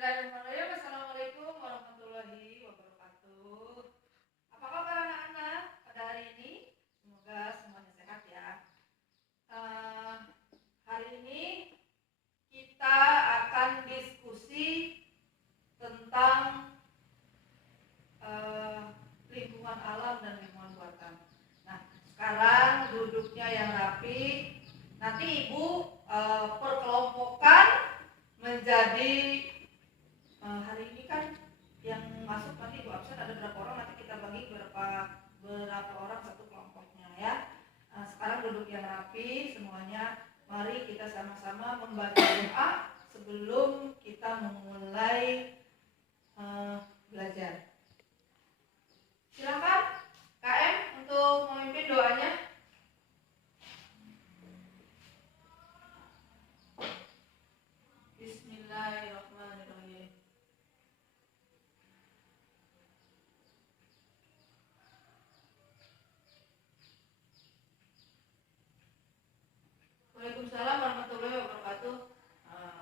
Bismillahirrahmanirrahim. Assalamualaikum warahmatullahi wabarakatuh. Apa kabar anak-anak pada hari ini? Semoga semuanya sehat ya. Hari ini kita akan diskusi tentang lingkungan alam dan lingkungan buatan. Nah, sekarang duduknya yang rapi. Nanti Ibu perkelompokkan menjadi hari ini kan yang masuk nanti Ibu absen ada berapa orang, nanti kita bagi berapa orang satu kelompoknya ya. Sekarang duduk yang rapi semuanya. Mari kita sama-sama membaca doa sebelum kita memulai belajar. Silakan KM untuk memimpin doanya. Bismillahirrahmanirrahim. Waalaikumsalam warahmatullahi wabarakatuh.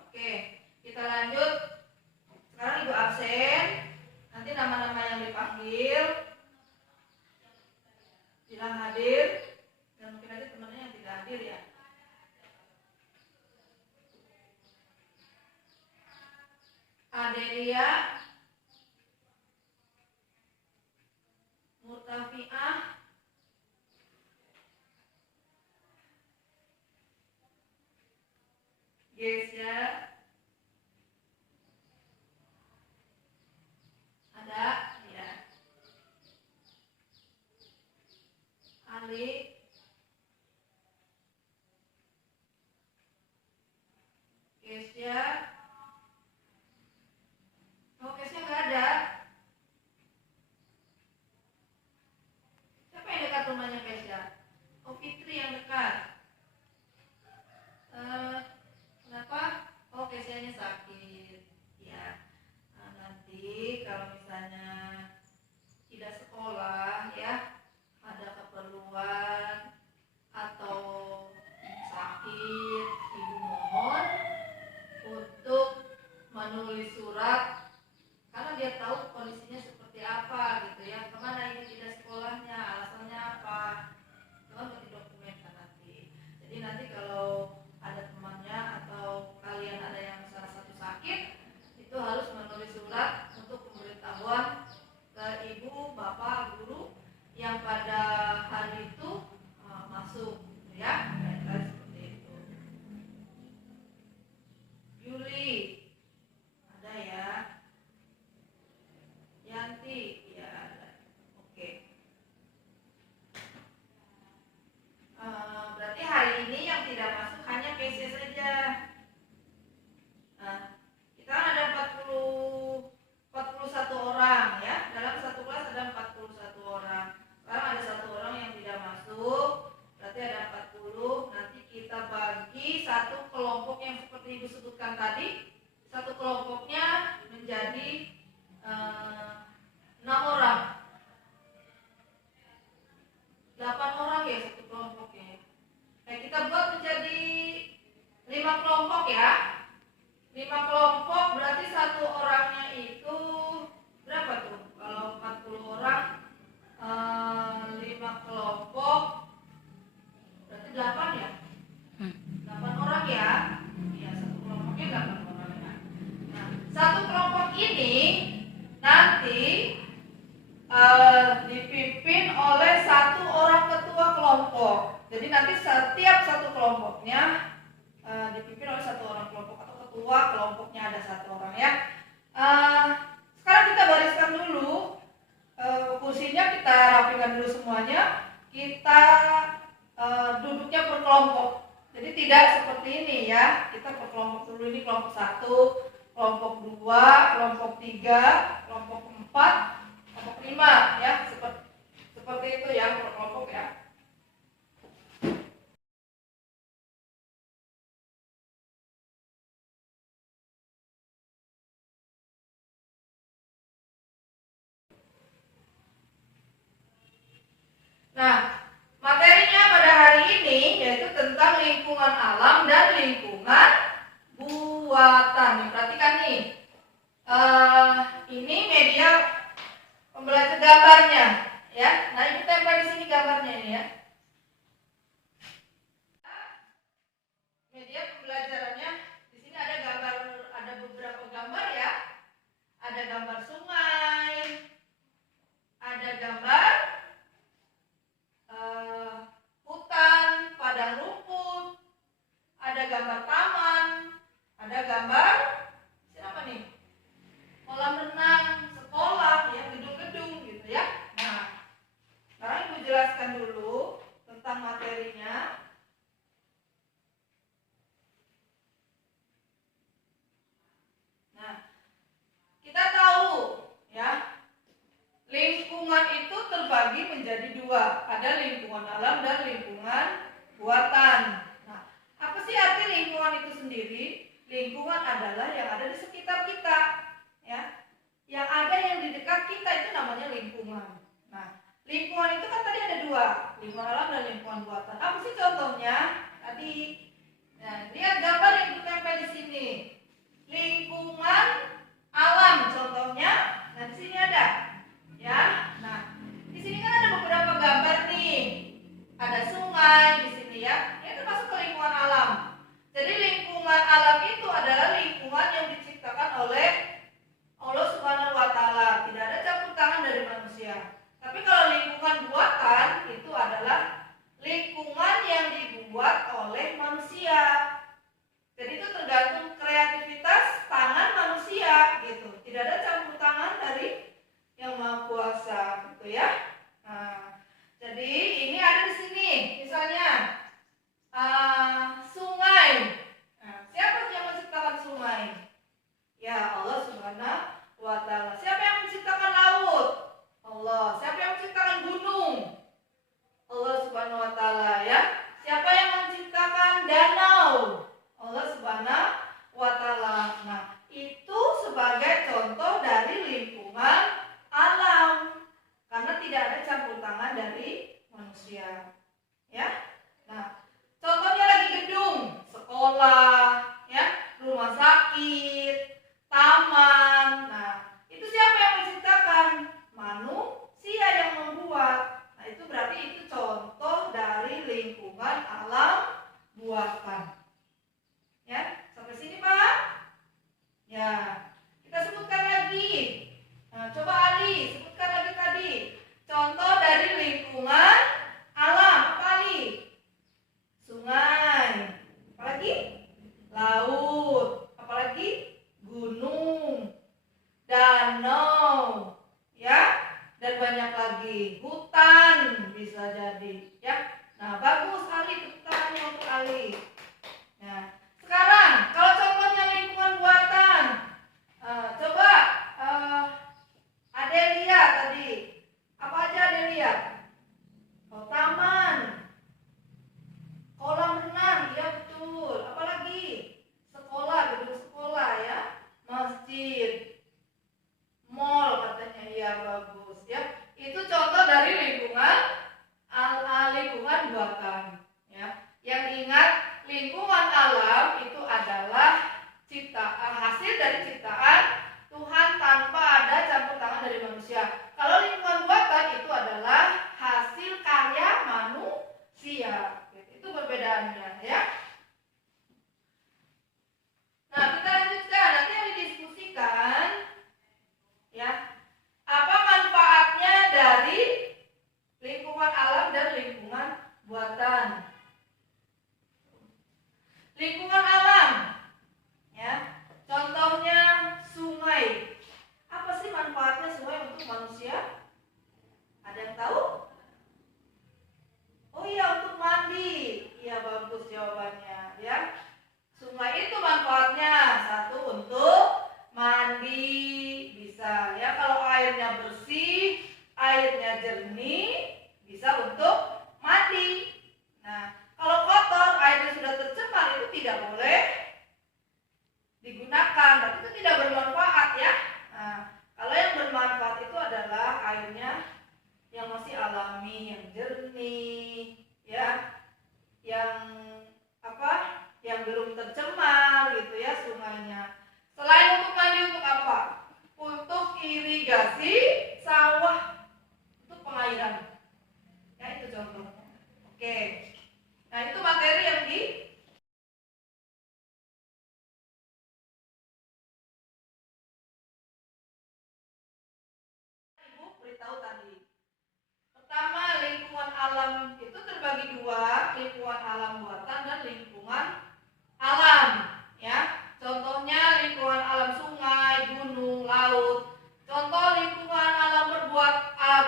Oke, kita lanjut. Sekarang Ibu absen. Nanti nama-nama yang dipanggil bilang hadir. Dan mungkin aja temannya yang tidak hadir ya. Adelia, Murtafiah, Gesya, ada ya, Ali, Gesya. Oh, Gesya nggak ada. Siapa yang dekat rumahnya Gesya? Oh, Fitri yang dekat. Kenapa? Oh, Gesyanya sakit. Ya. Nanti kalau misalnya tidak sekolah ya, ada keperluan atau sakit, Ibu mohon untuk menulis surat karena dia tahu kondisinya seperti apa gitu ya. Kemana ini tidak sekolahnya, alasannya apa, itu kan di dokumen kan nanti. Jadi nanti kalau ada temannya atau kalian ada yang salah satu sakit, itu harus menulis surat untuk pemberitahuan ke ibu, bapak, guru yang pada hari itu masuk gitu ya. Kira-kira seperti itu. Yuli ada ya. Yanti ya ada. Oke. Berarti hari ini yang tidak masuk hanya PC saja. Nah, kita ada 41 orang ya. Dalam satu kelas ada 41 orang. Sekarang ada satu orang yang tidak masuk. Berarti ada 40. Nanti kita bagi satu kelompok yang seperti Ibu sebutkan tadi. Satu kelompoknya menjadi 6 orang. 8 orang ya satu kelompoknya. Nah, kita buat menjadi 5 kelompok ya. 5 kelompok berarti satu orangnya itu berapa tuh? Kalau 40 orang 5 kelompok berarti 8 ya? 8 orang ya. Iya, satu kelompoknya 8 orang ya. Nah, satu kelompok ini nanti dipimpin oleh satu orang ketua kelompok. Jadi nanti setiap satu kelompoknya dipimpin oleh satu orang kelompok atau ketua kelompoknya ada satu orang ya. Sekarang kita bariskan dulu kursinya, kita rapikan dulu semuanya. Kita duduknya per kelompok. Jadi tidak seperti ini ya. Kita per kelompok dulu, ini kelompok 1, kelompok 2, kelompok 3, kelompok 4, kelompok 5 ya. Seperti itu ya per kelompok ya. Nah, materinya pada hari ini yaitu tentang lingkungan alam dan lingkungan buatan. Perhatikan nih. gambar taman, ada gambar siapa nih? Kolam renang, sekolah, ya gedung-gedung gitu ya. Nah, sekarang Ibu jelaskan dulu tentang materinya. Nah, kita tahu ya, lingkungan itu terbagi menjadi dua. Ada lingkungan alam dan lingkungan buatan. Nah, apa sih arti lingkungan itu sendiri? Lingkungan adalah yang ada di sekitar kita, ya. Yang ada yang di dekat kita itu namanya lingkungan. Nah, lingkungan itu kan tadi ada dua, lingkungan alam dan lingkungan buatan. Apa sih contohnya? Tadi, nah, lihat gambar yang ditempel di sini. Lingkungan alam contohnya. Nah, di sini ada, ya. Nah, di sini kan ada beberapa gambar nih. Ada sungai di sini ya. Itu masuk ke lingkungan alam. Jadi lingkungan alam itu adalah lingkungan yang diciptakan oleh Allah Subhanahu wa taala. Tidak ada campur tangan dari manusia. Tapi kalau lingkungan buatan itu adalah lingkungan yang dibuat oleh manusia. Jadi itu tergantung kreativitas tangan manusia gitu. Tidak ada campur tangan dari Yang Maha Kuasa gitu ya. Nah, jadi ini ada di sini. Misalnya sungai. Nah, siapa yang menciptakan sungai? Ya, Allah Subhanahu wa taala. Siapa yang menciptakan laut? Allah. Siapa yang menciptakan gunung? Allah Subhanahu wa taala ya. Siapa yang menciptakan danau? Allah Subhanahu wa taala. Nah, itu sebagai contoh dari lingkungan alam. Karena tidak ada campur tangan dari manusia. Ya. Nah, contohnya lagi gedung, sekolah, ya, rumah sakit, taman. Nah, itu siapa yang menciptakan? Manusia yang membuat. Nah, itu berarti itu contoh dari lingkungan alam buatan. Ya, sampai sini Pak? Ya, kita sebutkan lagi. Nah, coba Ali, sebutkan lagi tadi. Contoh dari lingkungan alam, apa Ali? Sungai. Apalagi? Laut. Apalagi? Gunung. Danau. Ya, dan banyak lagi. Hutan bisa jadi, ya. Nah, bagus Ali, tepuk tangannya untuk Ali. Nah, sekarang kalau contohnya lingkungan buatan, coba Adelia tadi, apa aja Adelia? Oh, taman, kolam renang, ya betul. Apalagi? Sekolah, gedung sekolah ya, masjid, mall katanya, ya bagus ya. Itu contoh dari lingkungan buatan ya. Yang ingat, lingkungan alam itu adalah hasil dari ciptaan Tuhan tanpa ada campur tangan dari manusia. Kalau lingkungan buatan itu adalah hasil karya manusia. Itu perbedaannya ya. Nah, kita lanjutkan, nanti yang didiskusikan ya. Apa manfaatnya dari lingkungan alam dan lingkungan buatan? Lingkungan alam ya, contohnya sungai. Apa sih manfaatnya sungai untuk manusia? Ada yang tahu? Oh iya, untuk mandi. Iya, bagus jawabannya ya. Sungai itu manfaatnya satu untuk mandi, bisa ya, kalau airnya bersih, airnya jernih, bisa untuk mandi. Nah, kalau kotor, airnya sudah tercemar, itu tidak boleh digunakan, tapi itu tidak bermanfaat ya. Nah, kalau yang bermanfaat itu adalah airnya yang masih alami, yang jernih, ya, yang belum tercemar gitu ya sungainya. Selain untuk mandi, untuk apa? Untuk irigasi sawah, untuk pengairan. Ya, itu contohnya. Oke. Nah, itu materi yang Ibu beritahu tadi. Pertama, lingkungan alam itu terbagi dua, lingkungan alam buatan dan lingkungan alam, ya. Contohnya lingkungan alam sungai, gunung, laut. Contoh lingkungan alam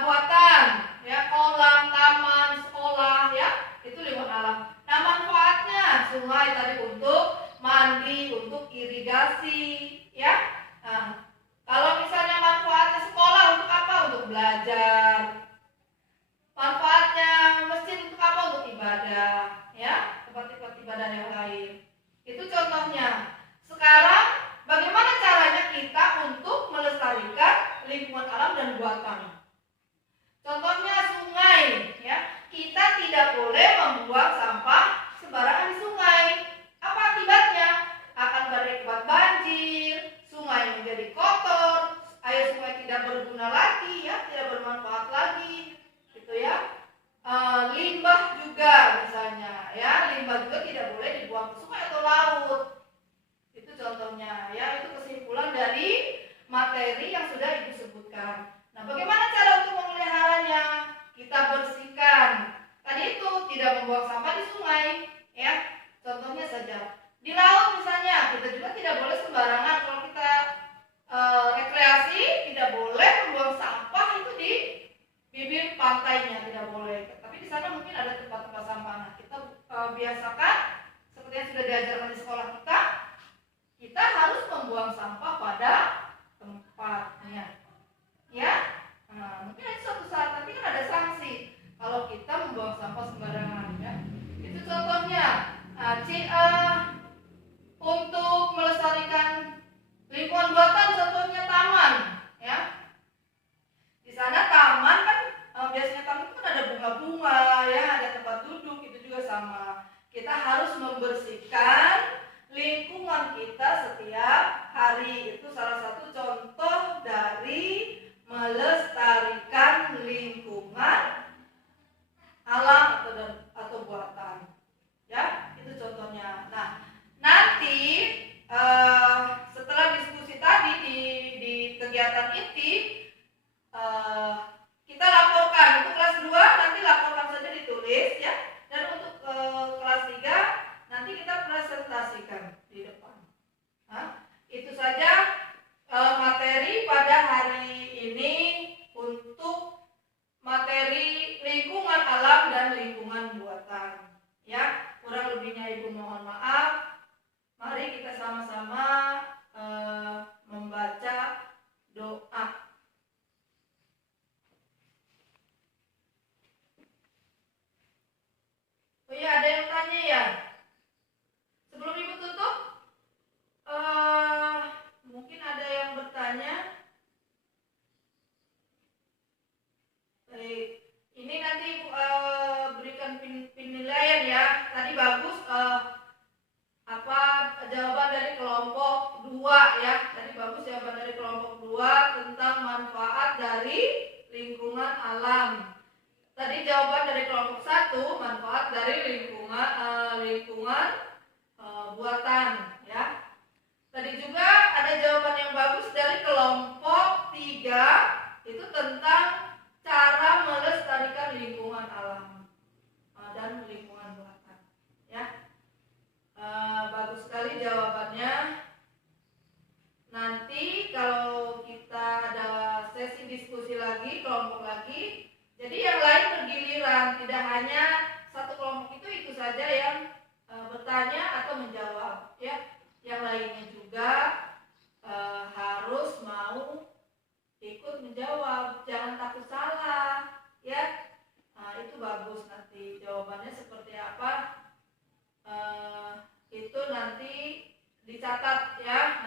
buatan, ya, kolam, taman, sekolah, ya, itu lingkungan alam. Nah, manfaatnya sungai tadi untuk mandi, untuk irigasi, ya. Nah, kalau misalnya manfaatnya sekolah untuk apa? Untuk belajar. Manfaatnya masjid untuk apa? Untuk ibadah, ya, tempat-tempat ibadah yang lain. Itu contohnya. Sekarang bagaimana caranya kita untuk melestarikan lingkungan alam dan buatan? Contohnya sungai, ya. Kita tidak boleh membuang sampah sembarangan di sungai. Apa akibatnya? Akan berakibat banjir, sungai menjadi kotor, air sungai tidak berguna lagi, ya, tidak bermanfaat lagi, gitu ya. Limbah juga misalnya, ya, limbah juga tidak boleh dibuang ke sungai atau laut. Itu contohnya, ya, itu kesimpulan dari materi yang sudah Ibu sebutkan. Nah, bagaimana cara untuk memeliharanya? Kita bersihkan. Tadi itu tidak membuang sampah di sungai, ya. Contohnya saja. Di laut misalnya, kita juga tidak boleh sembarangan kalau kita rekreasi, tidak boleh membuang sampah itu di bibir pantainya, tidak boleh. Tapi di sana mungkin ada tempat-tempat sampah. Nah, kita biasakan seperti yang sudah diajarkan di sekolah kita harus membuang sampah pada tempatnya, ya. Nah, mungkin ada suatu saat nanti kan ada sanksi kalau kita membuang sampah sembarangan, ya. Itu contohnya. Untuk melestarikan lingkungan buatan, contohnya taman, ya. Di sana taman kan biasanya taman itu kan ada bunga-bunga, ya, ada tempat duduk, itu juga sama. Kita harus membersihkan lingkungan kita setiap hari. Itu salah satu contoh dari melestarikan lingkungan alam atau buatan, ya. Itu contohnya. Nah, nanti setelah diskusi tadi di kegiatan inti, kita laporkan. Untuk kelas 2 nanti laporkan saja ditulis, ya. Dan untuk kelas 3 nanti kita presentasikan di depan. Itu saja materi pada hari ini untuk materi lingkungan alam dan lingkungan buatan, ya. Kurang lebihnya Ibu mohon maaf. Mari kita sama-sama membaca doa. Oh iya, ada yang tanya, ya. Sebelum Ibu tutup, mungkin ada yang bertanya. Baik, ini nanti Ibu berikan penilaian, ya. Tadi bagus jawaban dari kelompok 2, ya. Tadi bagus jawaban dari kelompok 2 tentang manfaat dari lingkungan alam. Tadi jawaban dari kelompok 1 manfaat dari lingkungan buatan, ya. Tadi juga ada jawaban yang bagus dari kelompok 3, itu tentang cara melestarikan lingkungan alam dan lingkungan buatan, ya. Bagus sekali jawabannya. Nanti kalau kita ada sesi diskusi lagi, kelompok lagi, jadi yang lain bergiliran, tidak hanya satu kelompok itu saja yang bertanya atau menjawab, ya. Yang lainnya juga harus mau ikut menjawab, jangan takut salah, ya. Nah, itu bagus. Nanti jawabannya seperti apa, itu nanti dicatat, ya.